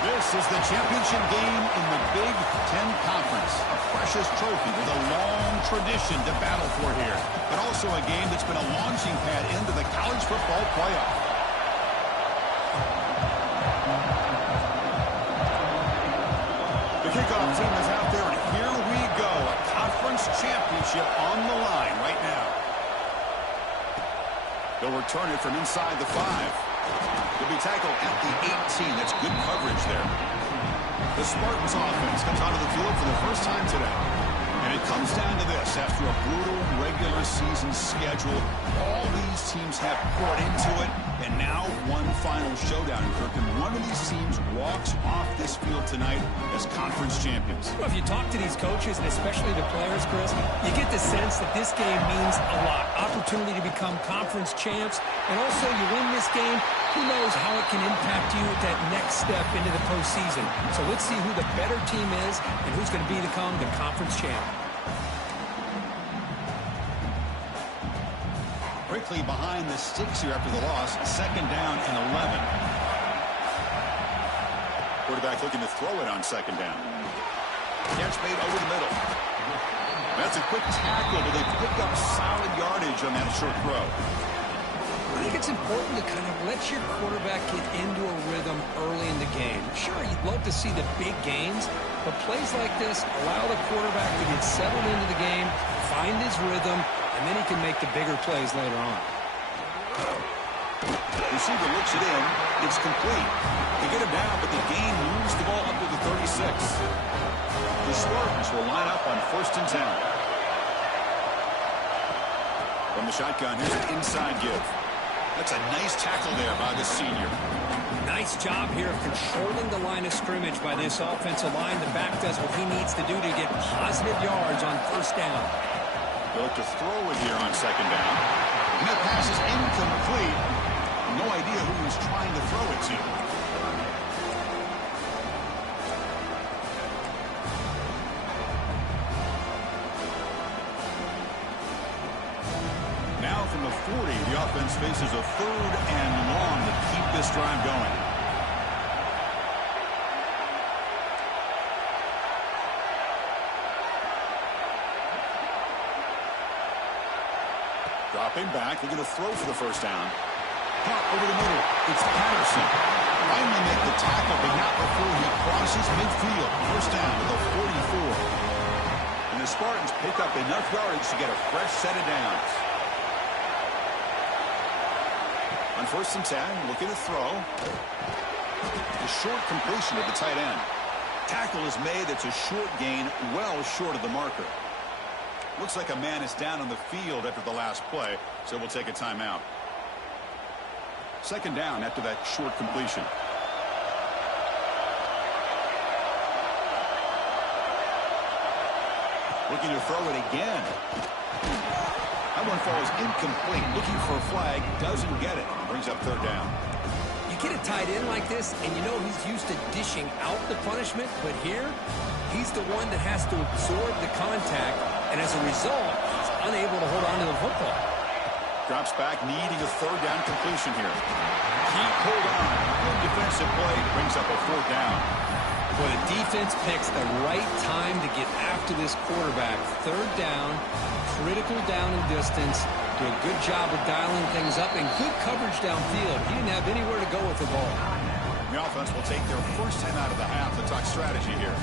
This is the championship game in the Big Ten Conference. A precious trophy with a long tradition to battle for here. But also a game that's been a launching pad into the college football playoff. The kickoff team is out there, and here we go. A conference championship on the line right now. They'll return it from inside the 5. He'll be tackled at the 18. That's good coverage there. The Spartans offense comes onto the field for the first time today. And it comes down to this. After a brutal regular season schedule, all these teams have poured into it. And now one final showdown, Kirk. And one of these teams walks off this field tonight as conference champions. Well, if you talk to these coaches, and especially the players, Chris, you get the sense that this game means a lot. Opportunity to become conference champs. And also, you win this game, who knows how it can impact you at that next step into the postseason. So let's see who the better team is and who's going to become the conference champ. Quickly behind the sticks here after the loss. 2nd down and 11. Quarterback looking to throw it on 2nd down. Catch made over the middle. That's a quick tackle, but they pick up solid yardage on that short throw. I think it's important to kind of let your quarterback get into a rhythm early in the game. Sure, you'd love to see the big gains, but plays like this allow the quarterback to get settled into the game, find his rhythm, and then he can make the bigger plays later on. Receiver looks it in. It's complete. They get him down, but the gain moves the ball up to the 36. The Spartans will line up on 1st and 10. From the shotgun, here's an inside give. That's a nice tackle there by the senior. Nice job here of controlling the line of scrimmage by this offensive line. The back does what he needs to do to get positive yards on 1st down. They'll look to throw it here on 2nd down. And that pass is incomplete. No idea who he's trying to throw it to. Now from the 40, the offense faces a 3rd and long to keep this drive going. Dropping back, they're going to throw for the 1st down. Pop over the middle. It's Patterson. Finally make the tackle, but not before he crosses midfield. 1st down to the 44. And the Spartans pick up enough yardage to get a fresh set of downs. On 1st and 10, looking to throw. The short completion of the tight end. Tackle is made. It's a short gain, well short of the marker. Looks like a man is down on the field after the last play, so we'll take a timeout. 2nd down after that short completion. Looking to throw it again. That one falls incomplete. Looking for a flag. Doesn't get it. Brings up 3rd down. You get a tight end like this, and you know he's used to dishing out the punishment, but here, he's the one that has to absorb the contact, and as a result, he's unable to hold on to the football. Drops back, needing a 3rd down completion here. Keep hold on. Good defensive play. Brings up a 4th down. Well, the defense picks the right time to get after this quarterback. 3rd down, critical down and distance. Do a good job of dialing things up and good coverage downfield. He didn't have anywhere to go with the ball. The offense will take their first time out of the half to talk strategy here.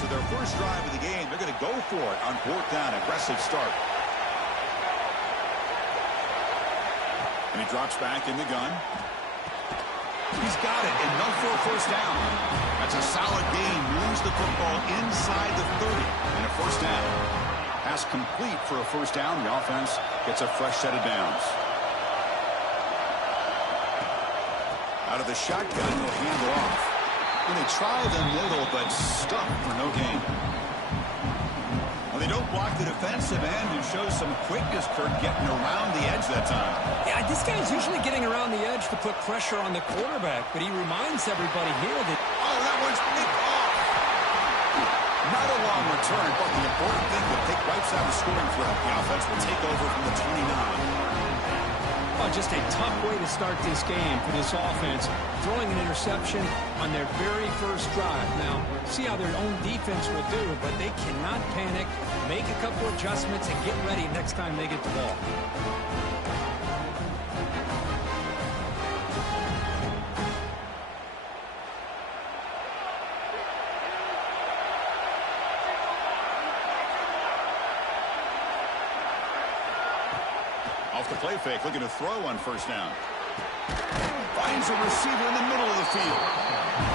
So their first drive of the game, they're going to go for it on 4th down. Aggressive start. And he drops back in the gun. He's He's got it. Enough for a first down. That's a solid gain. Moves the football inside the 30 and a first down. Pass complete for a first down. The offense gets a fresh set of downs. Out of the shotgun, he'll hand it off. And they try the middle, but stuck for no gain. Well, they don't block the defensive end and show some quickness, Kirk, getting around the edge that time. Yeah, this guy's usually getting around the edge to put pressure on the quarterback, but he reminds everybody here that... Oh, that one's picked off. Not a long return, but the important thing will take White's out of scoring threat. The offense will take over from the 29. Oh, just a tough way to start this game for this offense, throwing an interception on their very first drive. Now, see how their own defense will do, but they cannot panic, make a couple adjustments, and get ready next time they get the ball. Off the play fake, looking to throw on first down. Finds a receiver in the middle of the field.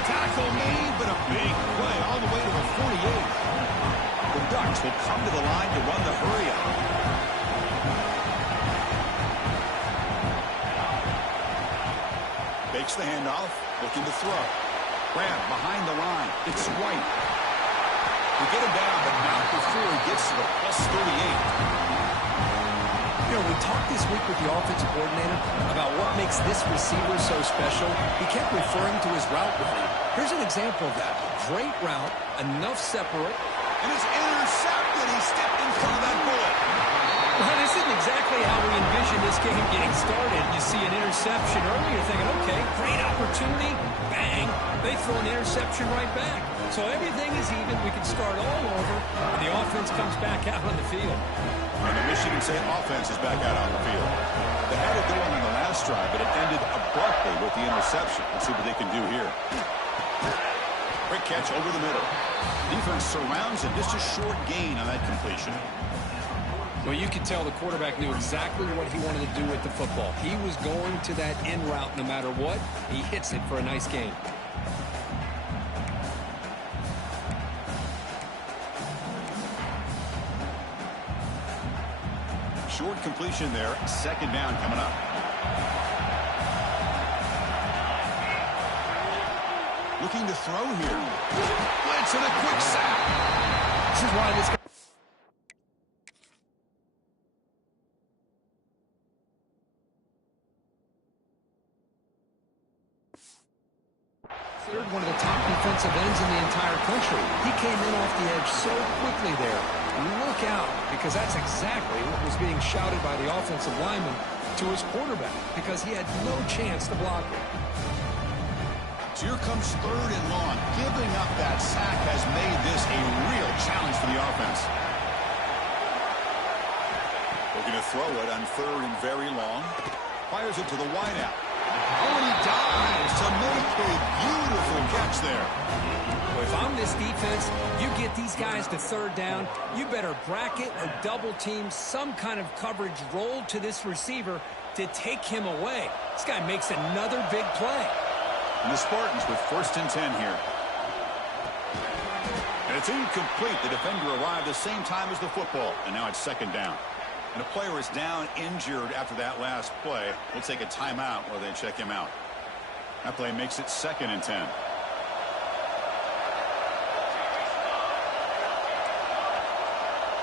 Tackle made, but a big play all the way to the 48. The Ducks will come to the line to run the hurry up. Fakes the handoff, looking to throw. Grab behind the line. It's White. We get him down, but not before he gets to the plus 38. You know, we talked this week with the offensive coordinator about what makes this receiver so special. He kept referring to his route with him. Here's an example of that. Great route, enough separate. And it's intercepted. He stepped in front of that bullet. Well, this isn't exactly how we envisioned this game getting started. You see an interception early, you're thinking, okay, great opportunity. Bang. They throw an interception right back. So everything is even. We can start all over, and the offense comes back out on the field. And the Michigan State offense is back out on the field. They had it going on the last drive, but it ended abruptly with the interception. Let's see what they can do here. Quick catch over the middle. Defense surrounds it. Just a short gain on that completion. Well, you could tell the quarterback knew exactly what he wanted to do with the football. He was going to that in route no matter what. He hits it for a nice gain. Short completion there. Second down coming up. Looking to throw here. Blitz and a quick sack. This is why this guy... one of the top defensive ends in the entire country. He came in off the edge so quickly there. Look out, because that's exactly what was being shouted by the offensive lineman to his quarterback, because he had no chance to block it. So here comes third and long. Giving up that sack has made this a real challenge for the offense. Looking to throw it on third and very long. Fires it to the wideout. Oh, and he dives to make a beautiful catch there. Well, if I'm this defense, you get these guys to third down, you better bracket or double team some kind of coverage roll to this receiver to take him away. This guy makes another big play. And the Spartans with first and 10 here. And it's incomplete. The defender arrived the same time as the football, and now it's second down. And a player is down injured after that last play. We'll take a timeout while they check him out. That play makes it second and 10.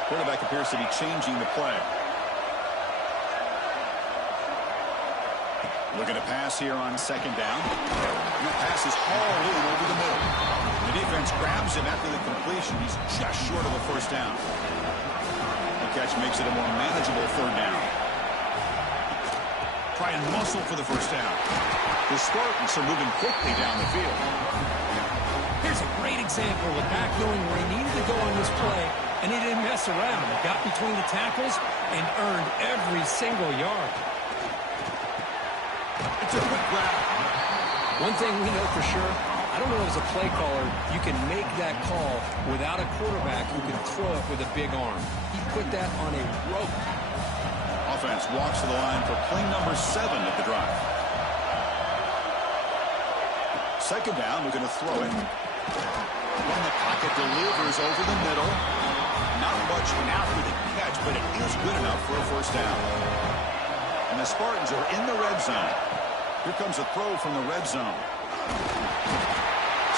Quarterback appears to be changing the play. Looking to pass here on second down. And the pass is hauled in over the middle. The defense grabs him after the completion. He's just short of a first down. Catch makes it a more manageable third down. Try and muscle for the first down. The Spartans are moving quickly down the field. Here's a great example of a back knowing where he needed to go on this play, and he didn't mess around. He got between the tackles and earned every single yard. It's a quick grab. One thing we know for sure, I don't know as a play caller, you can make that call without a quarterback who can throw it with a big arm. He put that on a rope. Offense walks to the line for play number 7 of the drive. Second down, we're going to throw it. In the pocket, delivers over the middle. Not much after the catch, but it is good enough for a first down. And the Spartans are in the red zone. Here comes a throw from the red zone.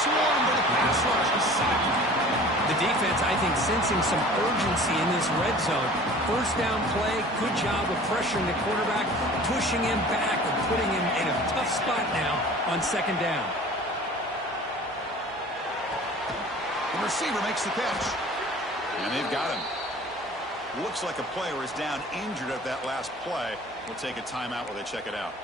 Swarmed by the pass rush. He's sacked. The defense, I think, sensing some urgency in this red zone. First down play, good job of pressuring the quarterback, pushing him back and putting him in a tough spot now on second down. The receiver makes the catch. And they've got him. Looks like a player is down injured at that last play. We'll take a timeout while they check it out.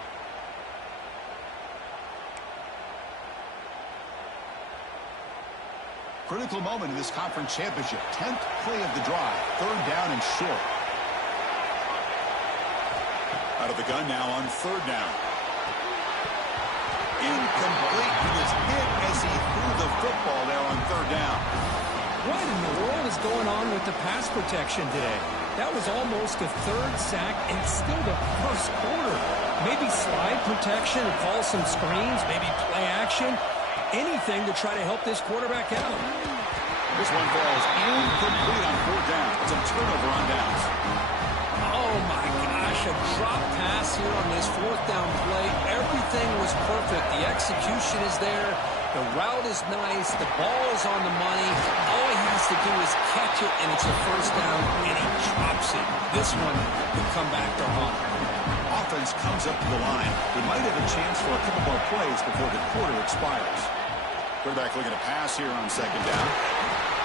Critical moment in this conference championship. 10th play of the drive. Third down and short. Out of the gun now on third down. Incomplete. He was hit as he threw the football there on third down. What in the world is going on with the pass protection today? That was almost a third sack and still the first quarter. Maybe slide protection or call some screens, maybe play action. Anything to try to help this quarterback out. This one falls incomplete on fourth down. It's a turnover on downs. Oh my gosh, a drop pass here on this fourth down play. Everything was perfect. The execution is there. The route is nice. The ball is on the money. All he has to do is catch it, and it's a first down, and he drops it. This one could come back to haunt. Offense comes up to the line. We might have a chance for a couple more plays before the quarter expires. Quarterback looking to pass here on second down.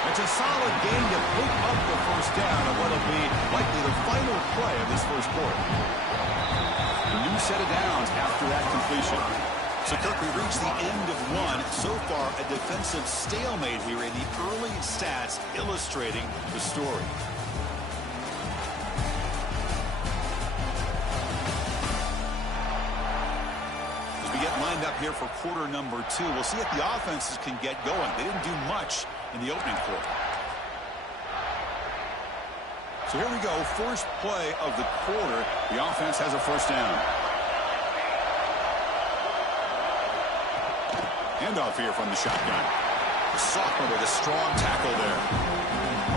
It's a solid gain to pick up the first down on what will be likely the final play of this first quarter. A new set of downs after that completion. So, Kirk, we reached the end of one. So far, a defensive stalemate here in the early stats illustrating the story. Lined up here for quarter number 2. We'll see if the offenses can get going. They didn't do much in the opening quarter. So here we go. First play of the quarter. The offense has a first down. Handoff here from the shotgun. The sophomore with a strong tackle there.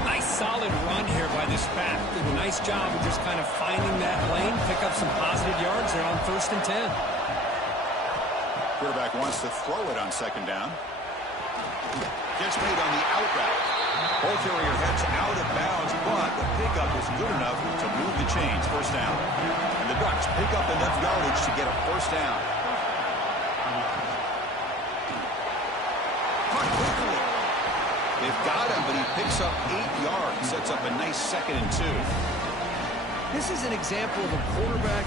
Nice solid run here by this back. Did a nice job of just kind of finding that lane, pick up some positive yards there on 1st and 10. Quarterback wants to throw it on second down. Gets made on the out route. Ball carrier heads out of bounds, but the pickup is good enough to move the chains. First down. And the Ducks pick up enough yardage to get a first down. Caught quickly. They've got him, but he picks up 8 yards. Sets up a nice 2nd and 2. This is an example of a quarterback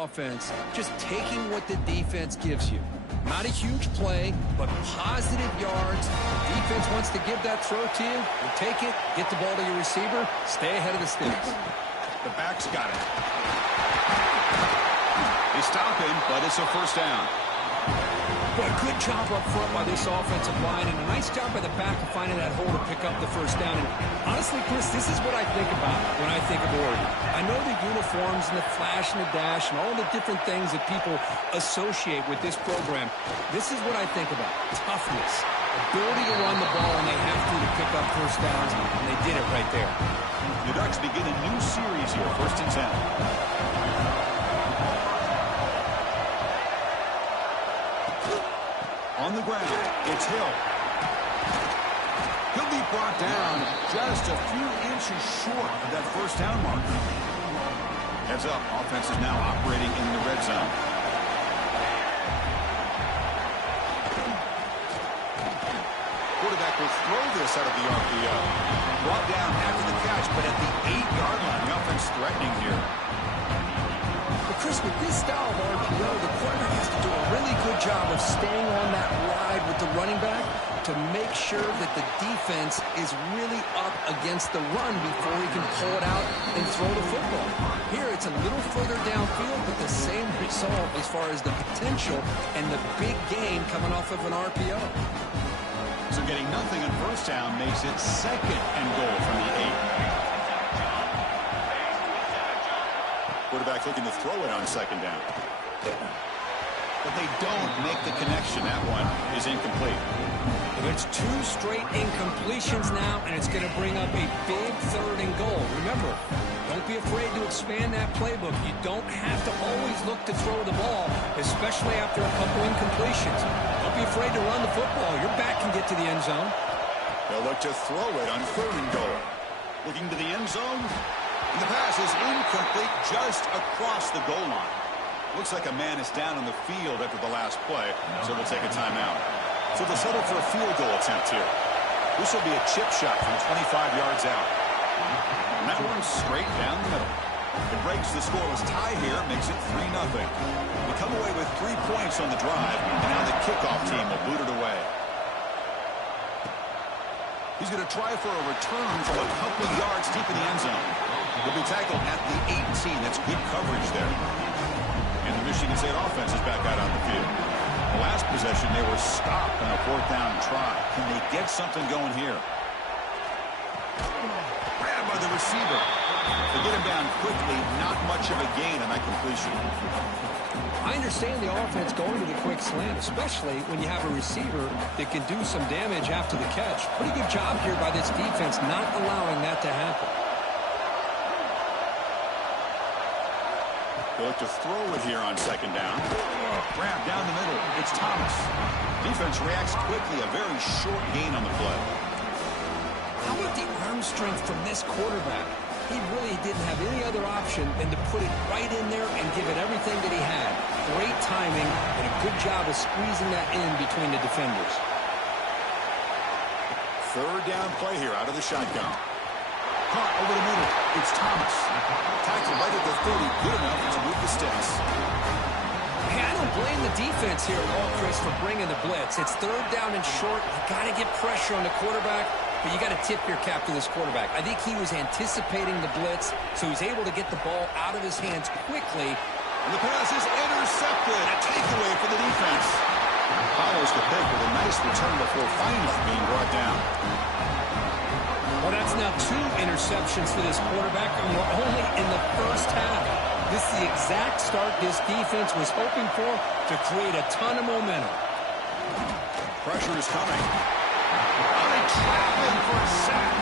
offense just taking what the defense gives you. Not a huge play, but positive yards. The defense wants to give that throw to you. You take it, get the ball to your receiver, stay ahead of the sticks. The back's got it. They stop him, but it's a first down. Boy, good job up front by this offensive line, and a nice job by the back of finding that hole to pick up the first down. And honestly, Chris, this is what I think about when I think of Oregon. I know the uniforms and the flash and the dash and all the different things that people associate with this program. This is what I think about. Toughness, ability to run the ball, and they have to pick up first downs, and they did it right there. The Ducks begin a new series here, 1st and 10. On the ground, it's Hill. He'll be brought down just a few inches short of that first down mark. Heads up, offense is now operating in the red zone. Quarterback will throw this out of the RPO. Brought down after the catch, but at the 8-yard line, the offense threatening here. But Chris, with this style of RPO, the quarterback has to do a really good job of staying on that ride with the running back to make sure that the defense is really up against the run before he can pull it out and throw the football. Here, it's a little further downfield, but the same result as far as the potential and the big gain coming off of an RPO. So getting nothing on first down makes it 2nd and goal from the 8. Quarterback looking to throw it on 2nd down. But they don't make the connection. That one is incomplete. It's 2 straight incompletions now, and it's going to bring up a big 3rd and goal. Remember, don't be afraid to expand that playbook. You don't have to always look to throw the ball, especially after a couple incompletions. Don't be afraid to run the football. Your back can get to the end zone. They'll look to throw it on 3rd and goal. Looking to the end zone. And the pass is incomplete just across the goal line. Looks like a man is down on the field after the last play, so they'll take a timeout. So they'll settle for a field goal attempt here. This will be a chip shot from 25 yards out. And that one's straight down the middle. It breaks the scoreless tie here, makes it 3-0. They come away with 3 points on the drive, and now the kickoff team will boot it away. He's going to try for a return from a couple yards deep in the end zone. He'll be tackled at the 18. That's good coverage there. And the Michigan State offense is back out on the field. The last possession, they were stopped on a 4th down try. Can they get something going here? Grabbed by the receiver. They get him down quickly. Not much of a gain on that completion. I understand the offense going to the quick slant, especially when you have a receiver that can do some damage after the catch. Pretty good job here by this defense not allowing that to happen. They look to throw it here on 2nd down. Grab down the middle. It's Thomas. Defense reacts quickly. A very short gain on the play. How about the arm strength from this quarterback? He really didn't have any other option than to put it right in there and give it everything that he had. Great timing and a good job of squeezing that in between the defenders. 3rd down play here out of the shotgun. Caught over the middle. It's Thomas. Tackled right at the 30. Good enough to move the sticks. Hey, I don't blame the defense here at all, Chris, for bringing the blitz. It's 3rd down and short. You got to get pressure on the quarterback, but you got to tip your cap to this quarterback. I think he was anticipating the blitz, so he's able to get the ball out of his hands quickly. And the pass is intercepted. A takeaway for the defense. Follows the pick with a nice return before finally being brought down. Well, that's now 2 interceptions for this quarterback, and we're only in the first half. This is the exact start this defense was hoping for to create a ton of momentum. Pressure is coming. They trap him for a sack.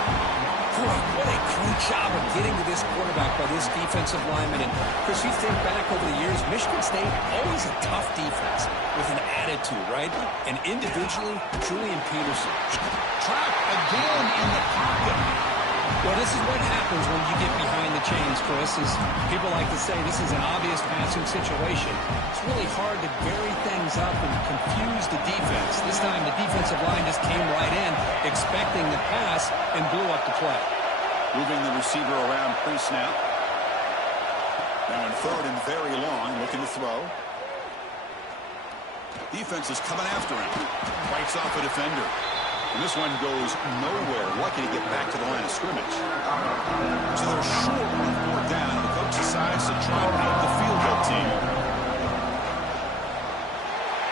Boy, what a great job of getting to this quarterback by this defensive lineman. And, Chris, you think back over the years, Michigan State, always a tough defense with an attitude, right? And individually, Julian Peterson. Trapped again in the pocket. Well, this is what happens when you get behind the chains, Chris. Is people like to say this is an obvious passing situation. It's really hard to vary things up and confuse the defense. This time the defensive line just came right in, expecting the pass, and blew up the play. Moving the receiver around pre-snap. Now in third and very long, looking to throw. Defense is coming after him. Fights off a defender. And this one goes nowhere. Lucky to get back to the line of scrimmage. So they're short on fourth down, and the coach decides to trot out the field goal team.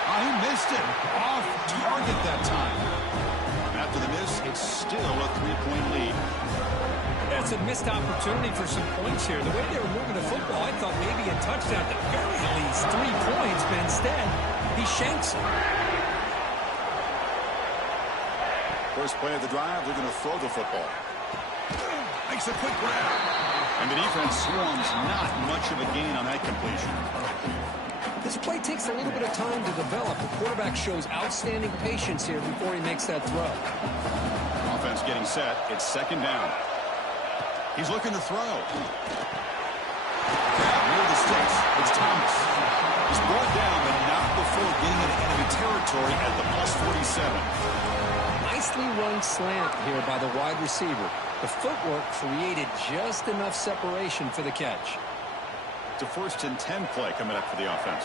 Oh, he missed it. Off target that time. After the miss, it's still a 3-point lead. That's a missed opportunity for some points here. The way they were moving the football, I thought maybe a touchdown at the very least, 3 points, but instead, he shanks it. First play of the drive, they're going to throw the football. Makes a quick grab. And the defense swarms, not much of a gain on that completion. This play takes a little bit of time to develop. The quarterback shows outstanding patience here before he makes that throw. Offense getting set. It's second down. He's looking to throw. Grab near the sticks. It's Thomas. He's brought down, but not before getting into enemy territory at the +47. Nicely run slant here by the wide receiver. The footwork created just enough separation for the catch. It's a 1st and 10 play coming up for the offense.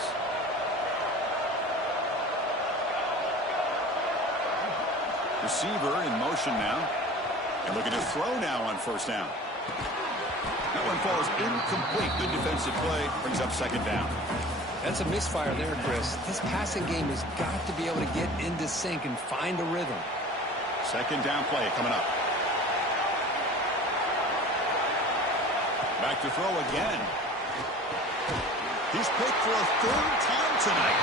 Receiver in motion now. And looking to throw now on first down. That one falls incomplete. Good defensive play. Brings up second down. That's a misfire there, Chris. This passing game has got to be able to get into sync and find a rhythm. Second down play coming up. Back to throw again. He's picked for a 3rd time tonight.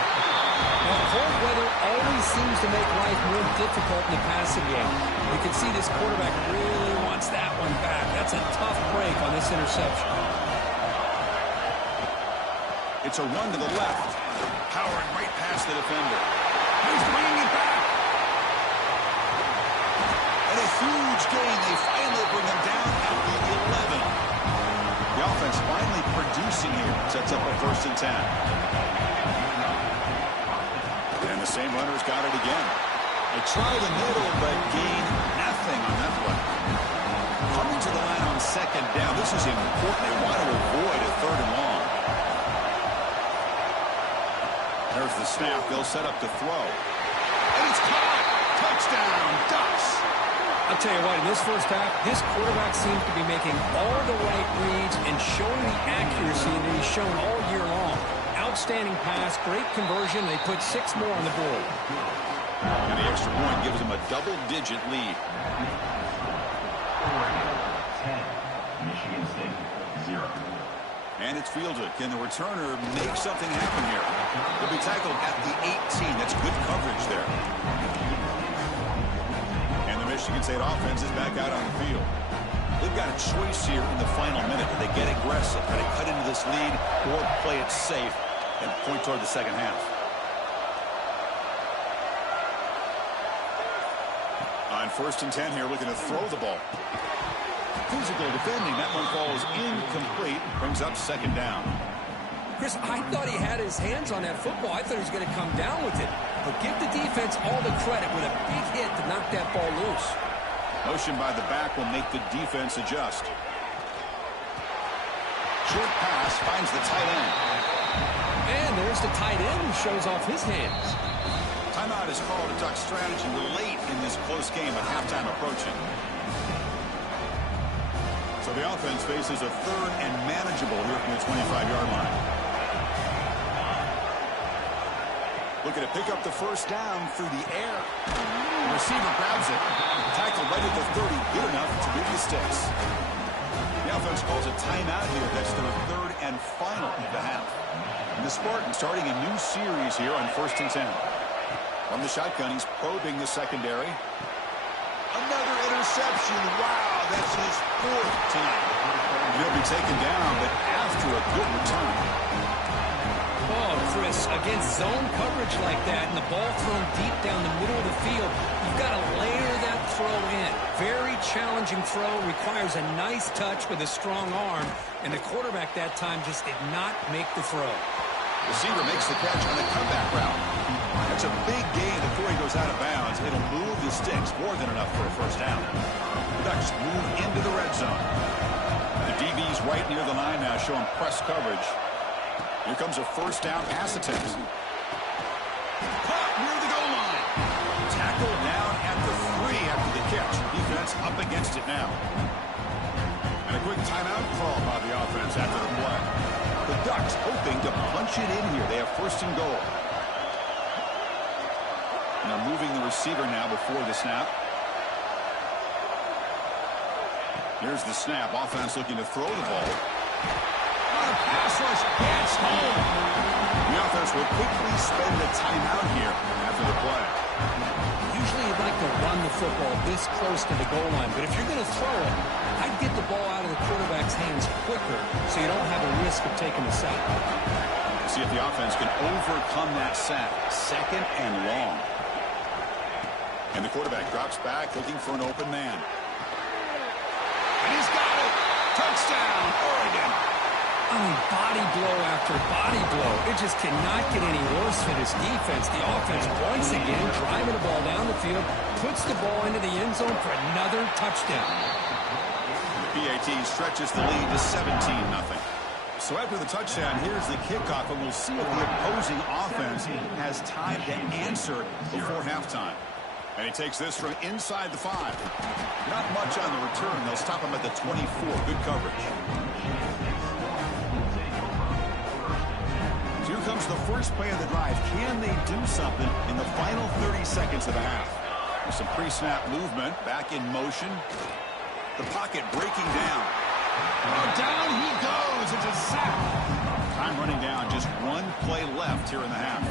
Well, cold weather always seems to make life more difficult in the passing game. You can see this quarterback really wants that one back. That's a tough break on this interception. It's a run to the left. Powering right past the defender. He's bringing it back. And a huge gain. They finally bring him down at the 11. The offense finally producing here. Sets up a 1st and 10. And the same runner's got it again. They try the middle, but gain nothing on that play. Coming to the line on second down. This is important. They want to avoid a 3rd and long. There's the snap. They'll set up to throw. And it's caught. Touchdown, Ducks. I'll tell you what, in this first half, this quarterback seems to be making all the right reads and showing the accuracy that he's shown all year long. Outstanding pass, great conversion. They put 6 more on the board. And the extra point gives them a double-digit lead. 10, Michigan State 0. And it's fielded. Can the returner make something happen here? He'll be tackled at the 18. That's good coverage there. And the Michigan State offense is back out on the field. They've got a choice here in the final minute. Do they get aggressive, try to cut into this lead, or play it safe and point toward the second half? On 1st and 10 here, looking to throw the ball. Physical defending. That one falls incomplete. Brings up second down. Chris, I thought he had his hands on that football. I thought he was going to come down with it. But give the defense all the credit with a big hit to knock that ball loose. Motion by the back will make the defense adjust. Short pass finds the tight end. And there's the tight end who shows off his hands. Timeout is called to Duck strategy late in this close game at halftime approaching. So the offense faces a 3rd and manageable here from the 25-yard line. Looking to pick up the first down through the air. The receiver grabs it. Tackled right at the 30. Good enough to beat the sticks. The offense calls a timeout here. That's their 3rd and final of the half. And the Spartans starting a new series here on 1st and 10. From the shotgun, he's probing the secondary. Another interception. Wow, that's his 4th tonight. He'll be taken down, but after a good return. Oh, Chris, against zone coverage like that and the ball thrown deep down the middle of the field, you've got to layer that throw in. Very challenging throw, requires a nice touch with a strong arm, and the quarterback that time just did not make the throw. Receiver makes the catch on the comeback route. That's a big gain before he goes out of bounds. It'll move the sticks, more than enough for a first down. The Ducks move into the red zone. The DB's right near the line now, showing press coverage. Here comes a first down pass attempt. Caught near the goal line. Tackle down at the 3 after the catch. Defense up against it now. And a quick timeout call by the offense after the play. The Ducks hoping to punch it in here. They have first and goal. And they're moving the receiver now before the snap. Here's the snap. Offense looking to throw the ball. On a pass rush. Gets home. The offense will quickly spend a timeout here after the play. Usually you'd like to run the football this close to the goal line, but if you're going to throw it, I'd get the ball out of the quarterback's hands quicker so you don't have a risk of taking a sack. See if the offense can overcome that sack. Second and long. And the quarterback drops back looking for an open man. And he's got it. Touchdown, Oregon. I mean, body blow after body blow. It just cannot get any worse for this defense. The offense, once again, driving the ball down the field, puts the ball into the end zone for another touchdown. The PAT stretches the lead to 17-0. So after the touchdown, here's the kickoff, and we'll see if the opposing offense has time to answer before halftime. And he takes this from inside the 5. Not much on the return. They'll stop him at the 24. Good coverage. So here comes the first play of the drive. Can they do something in the final 30 seconds of the half? With some pre-snap movement. Back in motion. The pocket breaking down. Oh, down he goes. It's a sack. Time running down. Just one play left here in the half.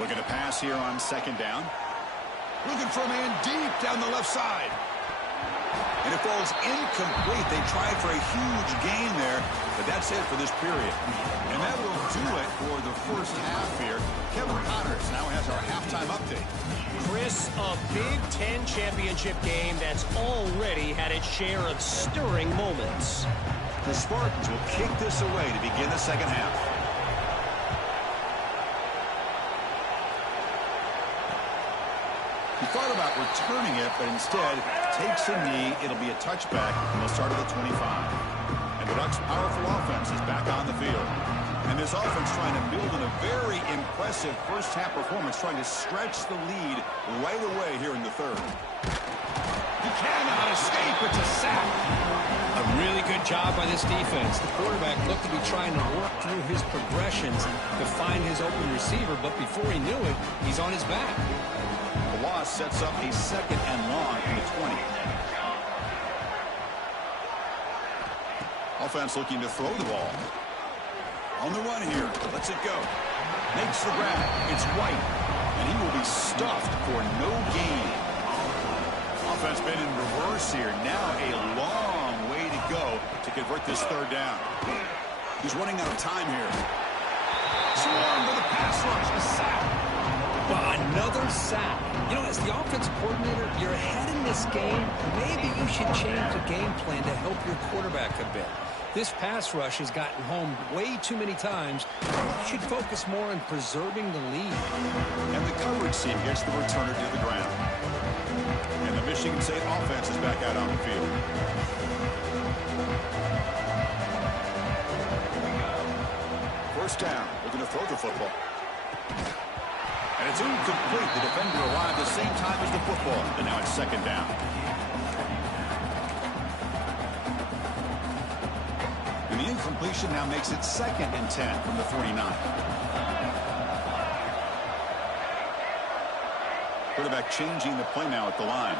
Looking to pass here on second down. Looking for a man deep down the left side. And it falls incomplete. They tried for a huge gain there, but that's it for this period. And that will do it for the first half here. Kevin Connors now has our halftime update. Chris, a Big Ten championship game that's already had its share of stirring moments. The Spartans will kick this away to begin the second half. He thought about returning it, but instead takes a knee. It'll be a touchback, and they'll start at the 25. And the Ducks' powerful offense is back on the field. And this offense trying to build on a very impressive first-half performance, trying to stretch the lead right away here in the third. He cannot escape. It's a sack. A really good job by this defense. The quarterback looked to be trying to work through his progressions to find his open receiver, but before he knew it, he's on his back. The loss sets up a second and long in the 20. Offense looking to throw the ball. On the run here. Lets it go. Makes the grab. It's White. And he will be stuffed for no gain. Offense been in reverse here. Now a long way to go to convert this third down. He's running out of time here. Swarm with a pass rush. A sack. Well, another sack. You know, as the offensive coordinator, you're ahead in this game. Maybe you should change the game plan to help your quarterback a bit. This pass rush has gotten home way too many times. You should focus more on preserving the lead. And the coverage team gets the returner to the ground. And the Michigan State offense is back out on the field. First down. Looking to throw the football. And it's incomplete. The defender arrived the same time as the football. And now it's second down. And the incompletion now makes it 2nd and 10 from the 49. Quarterback changing the play now at the line.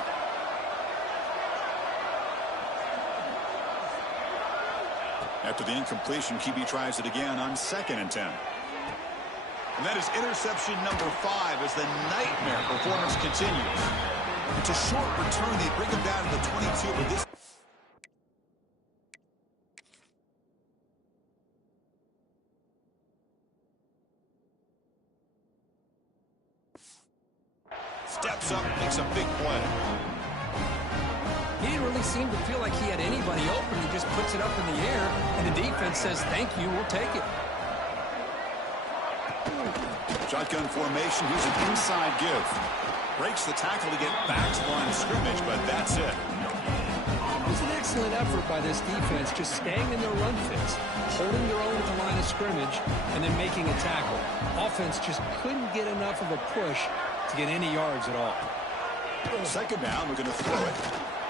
After the incompletion, QB tries it again on 2nd and 10. And that is interception number 5 as the nightmare performance continues. It's a short return. They bring him down to the 22, but this... Steps up, makes a big play. He didn't really seem to feel like he had anybody open. He just puts it up in the air, and the defense says, thank you, we'll take it. Shotgun formation. Here's an inside give. Breaks the tackle to get back to the line of scrimmage, but that's it. It was an excellent effort by this defense, just staying in their run fits, holding their own at the line of scrimmage, and then making a tackle. Offense just couldn't get enough of a push to get any yards at all. Second down, we're going to throw it.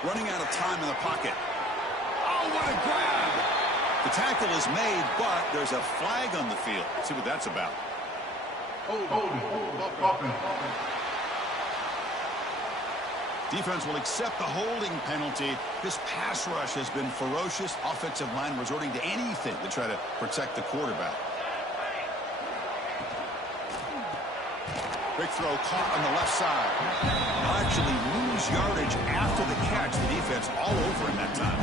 Running out of time in the pocket. Oh, what a grab! The tackle is made, but there's a flag on the field. Let's see what that's about. Defense will accept the holding penalty. This pass rush has been ferocious. Offensive line resorting to anything to try to protect the quarterback. Big throw caught on the left side. They'll actually lose yardage after the catch. The defense all over him that time.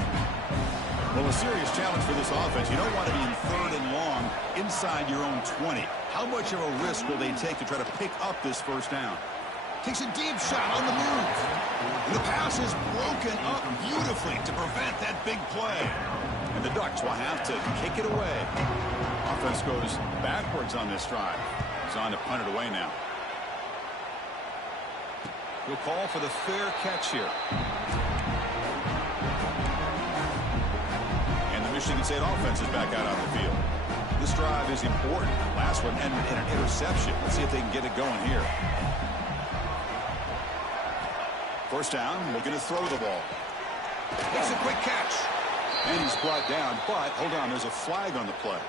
Well, a serious challenge for this offense. You don't want to be in third and long inside your own 20. How much of a risk will they take to try to pick up this first down? Takes a deep shot on the move. And the pass is broken up beautifully to prevent that big play. And the Ducks will have to kick it away. Offense goes backwards on this drive. He's on to punt it away now. We'll call for the fair catch here. And the Michigan State offense is back out on the field. This drive is important. Last one ended in an interception. Let's see if they can get it going here. First down, looking to throw the ball. That's a quick catch. And he's brought down, but hold on, there's a flag on the play.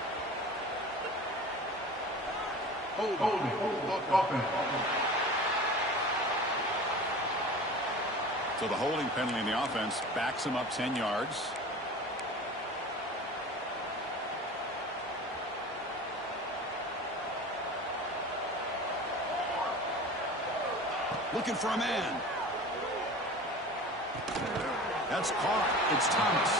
So the holding penalty in the offense backs him up 10 yards. Looking for a man. That's caught. It's Thomas.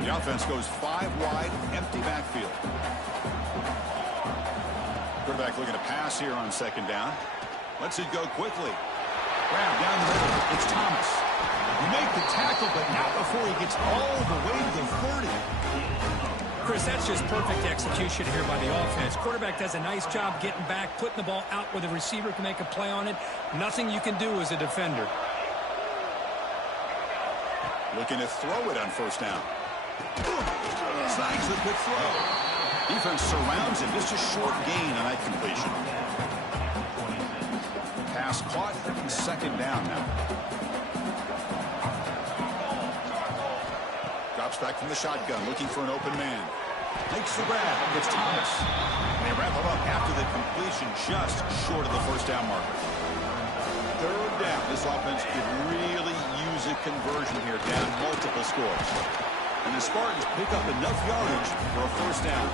The offense goes 5 wide, empty backfield. Quarterback looking to pass here on second down. Lets it go quickly. Grab down the middle. It's Thomas. You make the tackle, but not before he gets all the way to the 30. Chris, that's just perfect execution here by the offense. Quarterback does a nice job getting back, putting the ball out where the receiver can make a play on it. Nothing you can do as a defender. Looking to throw it on first down. Snags the quick throw. Defense surrounds him. Just a short gain on that completion. Pass caught. Second down now. Drops back from the shotgun, looking for an open man. Makes the grab. It's Thomas. And they wrap him up after the completion, just short of the first down marker. Third down. This offense could really use a conversion here, down multiple scores. And the Spartans pick up enough yardage for a first down.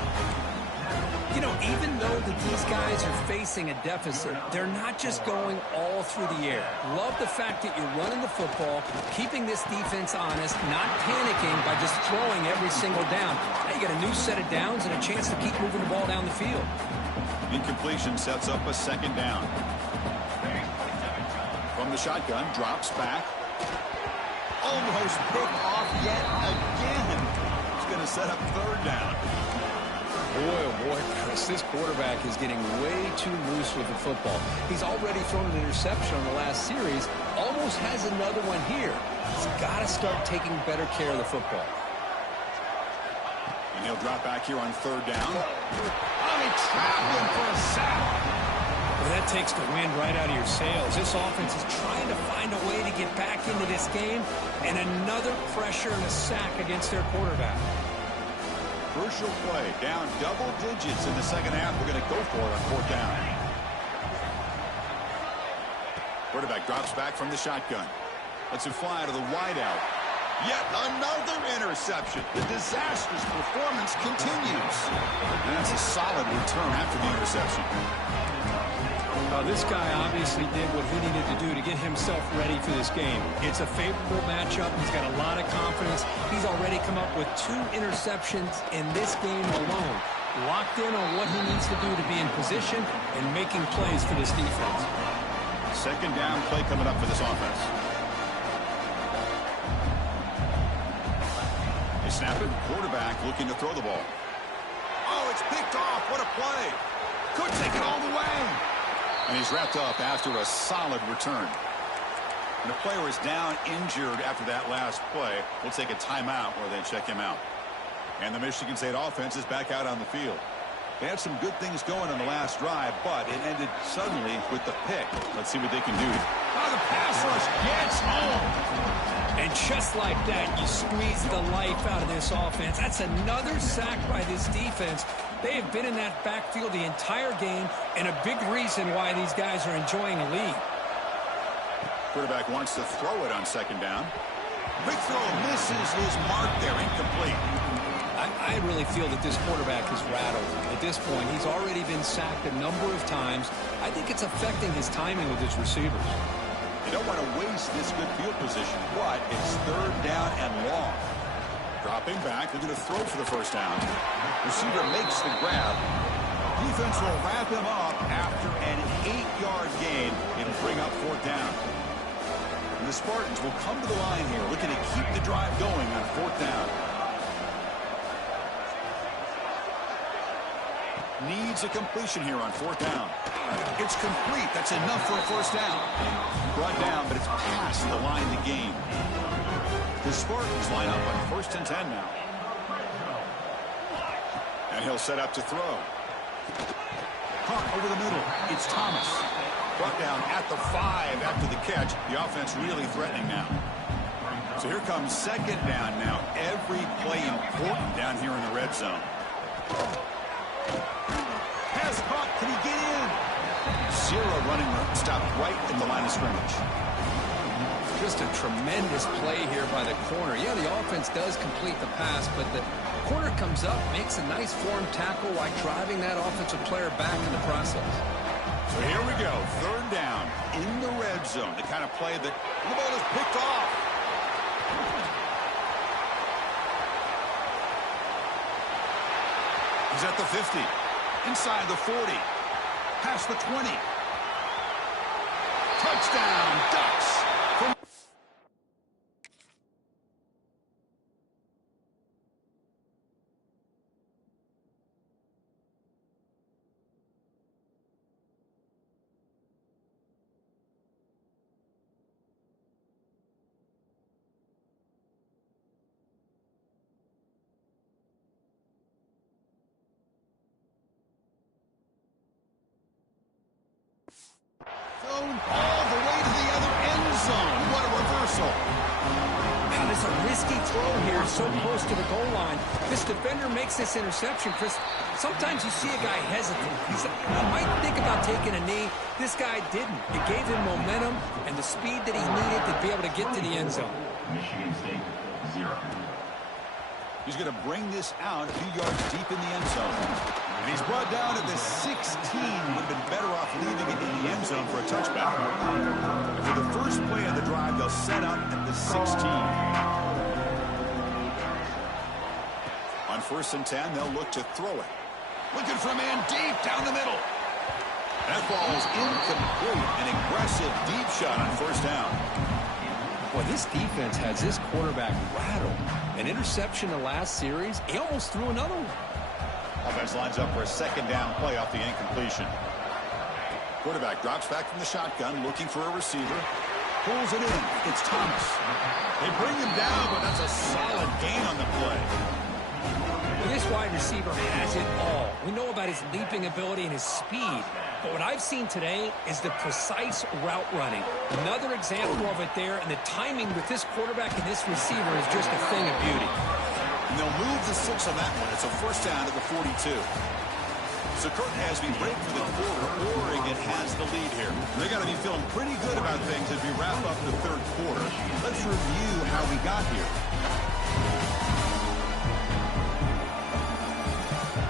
You know, even though that these guys are facing a deficit, they're not just going all through the air. Love the fact that you're running the football, keeping this defense honest, not panicking by just throwing every single down. Now you got a new set of downs and a chance to keep moving the ball down the field. Incompletion sets up a second down. From the shotgun, drops back. Almost picked off yet again. He's going to set up third down. Boy, oh boy, Chris, this quarterback is getting way too loose with the football. He's already thrown an interception on the last series, almost has another one here. He's got to start taking better care of the football. And he'll drop back here on third down. Oh, he trapped him for a sack. Well, that takes the wind right out of your sails. This offense is trying to find a way to get back into this game, and another pressure and a sack against their quarterback. Crucial play, down double digits in the second half. We're going to go for it on fourth down. Quarterback drops back from the shotgun. Lets it fly to the wideout. Yet another interception. The disastrous performance continues. And that's a solid return after the interception. This guy obviously did what he needed to do to get himself ready for this game. It's a favorable matchup. He's got a lot of confidence. He's already come up with 2 interceptions in this game alone. Locked in on what he needs to do to be in position and making plays for this defense. Second down play coming up for this offense. They snap it. Quarterback looking to throw the ball. Oh, it's picked off. What a play. Could take it all the way. And he's wrapped up after a solid return. And the player is down injured after that last play. We'll take a timeout where they check him out. And the Michigan State offense is back out on the field. They had some good things going on the last drive, but it ended suddenly with the pick. Let's see what they can do. Oh, the pass rush gets home. And just like that, you squeeze the life out of this offense. That's another sack by this defense. They have been in that backfield the entire game, and a big reason why these guys are enjoying a lead. Quarterback wants to throw it on second down. Big throw misses his mark there, incomplete. I really feel that this quarterback is rattled. At this point, he's already been sacked a number of times. I think it's affecting his timing with his receivers. You don't want to waste this good field position, but it's third down and long. Dropping back, looking to throw for the first down. Receiver makes the grab. Defense will wrap him up after an 8-yard gain. It'll bring up fourth down. And the Spartans will come to the line here, looking to keep the drive going on fourth down. Needs a completion here on fourth down. It's complete. That's enough for a first down. Brought down, but it's past the line to gain. The Spartans line up on 1st and 10 now. And he'll set up to throw. Caught over the middle. It's Thomas. Brought down at the 5 after the catch. The offense really threatening now. So here comes second down now. Every play important down here in the red zone. Pass caught. Can he get in? Zero running room. Stopped right at the line of scrimmage. Just a tremendous play here by the corner. Yeah, the offense does complete the pass, but the corner comes up, makes a nice form tackle while driving that offensive player back in the process. So here we go. Third down in the red zone. The kind of play that the ball is picked off. He's at the 50. Inside the 40. Past the 20. Touchdown, Ducks. Thrown all the way to the other end zone. What a reversal. Now, there's a risky throw here so close to the goal line. This defender makes this interception, Chris. Sometimes you see a guy hesitate. He might think about taking a knee. This guy didn't. It gave him momentum and the speed that he needed to be able to get to the end zone. Michigan State, 0. He's going to bring this out a few yards deep in the end zone. And he's brought down at the 16. Would have been better off leaving it in the end zone for a touchback. For the first play of the drive, they'll set up at the 16. On 1st and 10, they'll look to throw it. Looking for a man deep down the middle. That ball is incomplete. An aggressive deep shot on 1st down. Boy, this defense has this quarterback rattled. An interception the last series. He almost threw another one. Offense lines up for a second down play off the incompletion. Quarterback drops back from the shotgun, looking for a receiver. Pulls it in. It's Thomas. They bring him down, but that's a solid gain on the play. Well, this wide receiver has it all. We know about his leaping ability and his speed. But what I've seen today is the precise route running. Another example of it there, and the timing with this quarterback and this receiver is just a thing of beauty. And they'll move the 6 on that one. It's a first down to the 42. So Curtin, as we break for the quarter, Oregon has the lead here. They got to be feeling pretty good about things as we wrap up the third quarter. Let's review how we got here.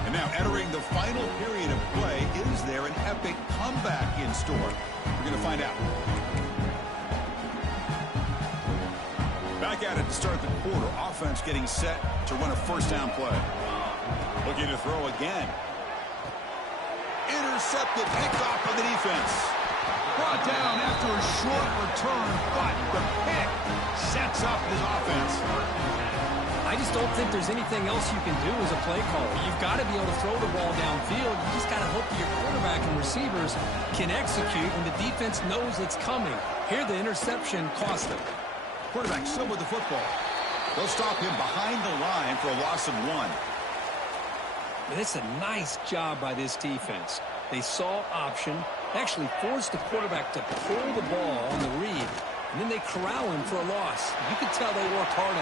And now entering the final period of play, is there an epic comeback in store? We're going to find out. Back at it to start the quarter. Offense getting set to run a first down play. Looking to throw again. Intercepted, picked off by the defense. Brought down after a short return, but the pick sets up his offense. I just don't think there's anything else you can do as a play caller. You've got to be able to throw the ball downfield. You just got to hope that your quarterback and receivers can execute when the defense knows it's coming. Here, the interception cost them. Quarterback still with the football. They'll stop him behind the line for a loss of 1. And it's a nice job by this defense. They saw option, actually forced the quarterback to pull the ball on the read, and then they corral him for a loss. You can tell they worked hard.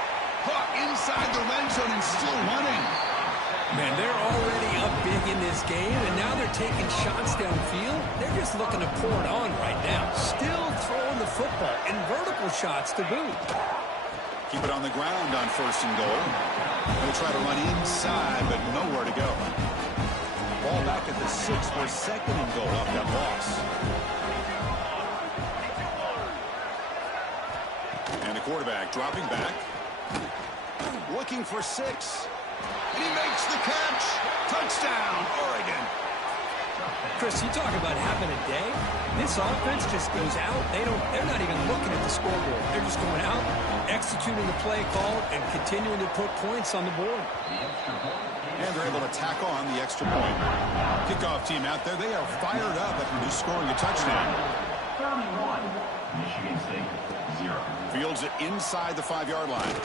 Caught inside the red zone and still running. Man, they're already up big in this game, and now they're taking shots downfield. They're just looking to pour it on right now. Still throwing the football, and vertical shots to boot. Keep it on the ground on 1st and goal. They'll try to run inside, but nowhere to go. Ball back at the 6 for 2nd and goal off that loss. And the quarterback dropping back. Looking for 6. And he makes the catch. Touchdown, Oregon. Chris, you talk about having a day. This offense just goes out. They're not even looking at the scoreboard. They're just going out, executing the play call, and continuing to put points on the board. And they're able to tack on the extra point. Kickoff team out there, they are fired up after just scoring a touchdown. 31. Michigan State, 0. Fields it inside the 5-yard line.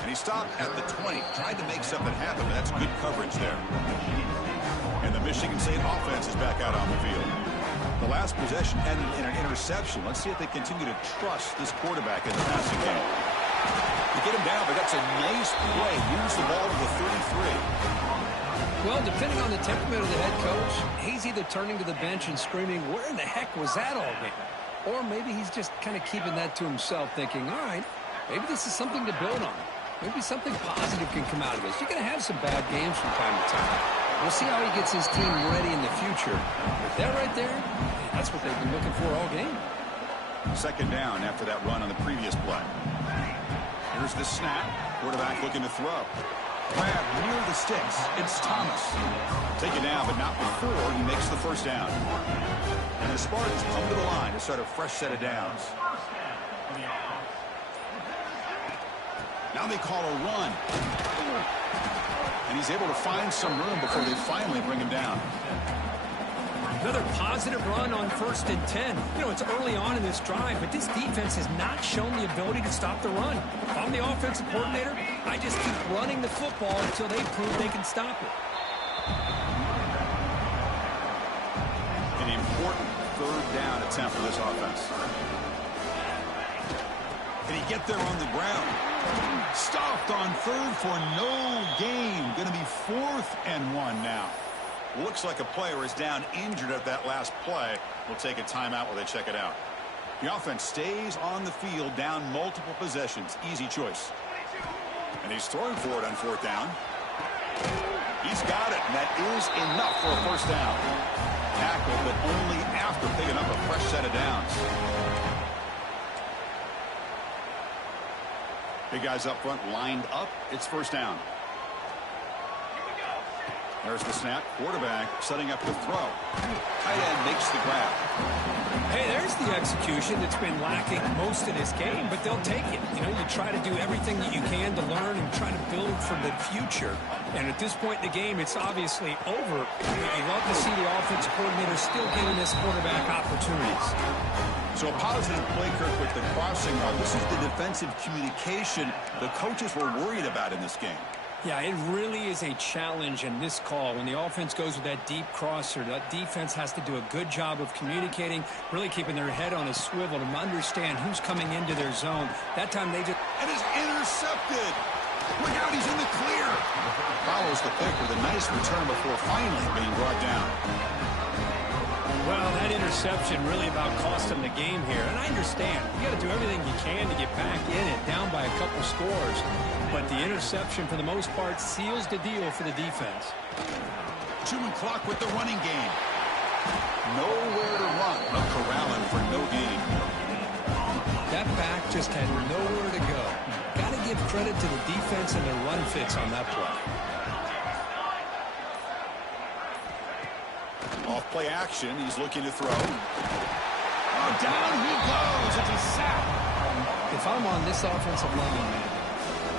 And he stopped at the 20. Tried to make something happen, but that's good coverage there. And the Michigan State offense is back out on the field. The last possession ended in an interception. Let's see if they continue to trust this quarterback in the passing game. To get him down, but that's a nice play. Use the ball to the 33. Well, depending on the temperament of the head coach, he's either turning to the bench and screaming, where in the heck was that all game? Or maybe he's just kind of keeping that to himself, thinking, all right, maybe this is something to build on. Maybe something positive can come out of this. You're going to have some bad games from time to time. We'll see how he gets his team ready in the future. But that right there, that's what they've been looking for all game. 2nd down after that run on the previous play. Here's the snap. Quarterback looking to throw. Grab near the sticks. It's Thomas. Taken down, but not before he makes the 1st down. And the Spartans come to the line to start a fresh set of downs. Now they call a run. And he's able to find some room before they finally bring him down. Another positive run on 1st and 10. You know, it's early on in this drive, but this defense has not shown the ability to stop the run. If I'm the offensive coordinator, I just keep running the football until they prove they can stop it. An important 3rd down attempt for this offense. Can he get there on the ground? Stopped on 3rd for no gain. Going to be 4th and 1 now. Looks like a player is down injured at that last play. We'll take a timeout while they check it out. The offense stays on the field down multiple possessions. Easy choice. And he's throwing for it on 4th down. He's got it, and that is enough for a 1st down. Tackle, but only after picking up a fresh set of downs. Big guys up front lined up. It's 1st down. There's the snap. Quarterback setting up the throw. Tight end makes the grab. Hey, there's the execution that's been lacking most of this game, but they'll take it. You know, you try to do everything that you can to learn and try to build for the future. And at this point in the game, it's obviously over. You love to see the offensive coordinator still giving this quarterback opportunities. So a positive play, Kirk, with the crossing route. This is the defensive communication the coaches were worried about in this game. Yeah, it really is a challenge in this call. When the offense goes with that deep crosser, that defense has to do a good job of communicating, really keeping their head on a swivel to understand who's coming into their zone. That time they just... And is intercepted. Look out, he's in the clear. Follows the pick with a nice return before finally being brought down. Well, that interception really about cost them the game here. And I understand. You got to do everything you can to get back in it, down by a couple scores. But the interception, for the most part, seals the deal for the defense. 2-minute clock with the running game. Nowhere to run. No corralling for no gain. That back just had nowhere to go. Got to give credit to the defense and their run fits on that play. Off play action. He's looking to throw. Oh, down he goes. It's a sack. If I'm on this offensive line, man,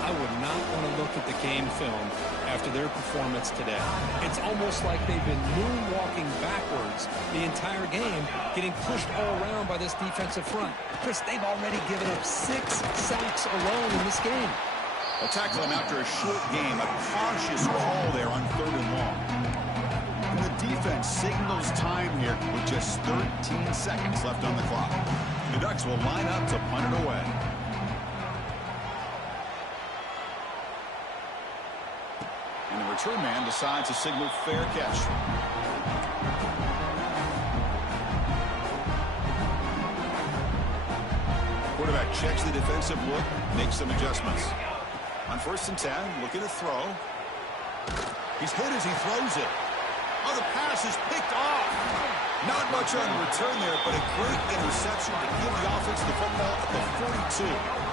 I would not want to look at the game film after their performance today. It's almost like they've been moonwalking backwards the entire game, getting pushed all around by this defensive front. Chris, they've already given up 6 sacks alone in this game. A tackle him after a short game. A cautious call there on 3rd and long. And the defense signals time here with just 13 seconds left on the clock. The Ducks will line up to punt it away. And the return man decides to signal fair catch. Quarterback checks the defensive look, makes some adjustments. On 1st and 10, looking to throw. He's hit as he throws it. Oh, the pass is picked off. Not much on the return there, but a great interception to give the offense the football at the 42.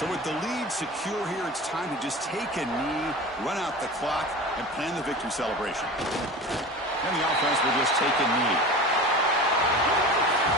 So with the lead secure here, it's time to just take a knee, run out the clock, and plan the victory celebration. And the offense will just take a knee.